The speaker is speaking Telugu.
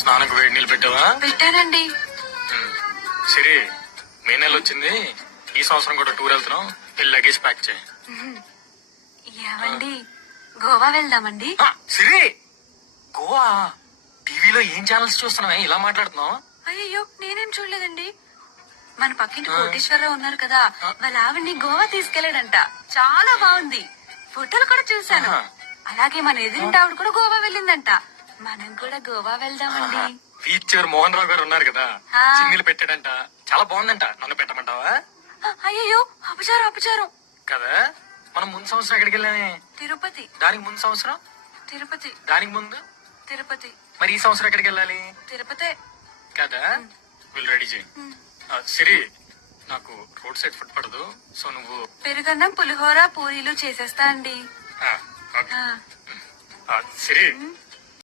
స్నానంకు వేడి నీళ్ళు పెట్టావా? పెట్టానండి. సరే, మే నెల వచ్చింది. ఈ సంవత్సరం కూడా టూర్ వెళ్తున్నాం. వెళ్ళి లగేజ్ ప్యాక్ చేయి. ఏమండి, గోవా వెళ్దామండి. సిరి, గోవా టీవీలో ఏం ఛానల్స్ చూస్తున్నావే ఇలా మాట్లాడుతున్నావు? అయ్యో, నేనేం చూడలేదండి. మన పక్కింటి కోటేశ్వరరావు ఉన్నారు కదా, వాళ్ళ ఆవిడ్ని గోవా తీసుకెళ్లాడంట. చాలా బాగుంది. ఫోటోలు కూడా చూశాను. అలాగే మన ఎదురింటి ఆవిడ కూడా గోవా వెళ్ళిందంట. మనం కూడా గోవా వెళ్దామండి. టీచర్ మోహన్ రావు గారు ఉన్నారు కదా, చిన్నీళ్ళు పెట్టాడంట. చాలా బాగుందంట. నన్ను పెట్టమంటావా? అయ్యో, అపచారం అపచారం కదా. మనం ముందు సంవత్సరం ఎక్కడికి వెళ్ళామే? తిరుపతి. దానికి ముందు సంవత్సరం తిరుపతి. దానికి ముందు తిరుపతి. మరి ఈ సంవత్సరం ఎక్కడికి వెళ్ళాలి? తిరుపతి కదా. వీళ్ళు రెడీ చేయి. సిరి, నాకు రోడ్ సైడ్ ఫుడ్ పడదు. సో నువ్వు పెరుగన్నం, పులిహోర, పూరీలు చేసేస్తా అండి. సిరి,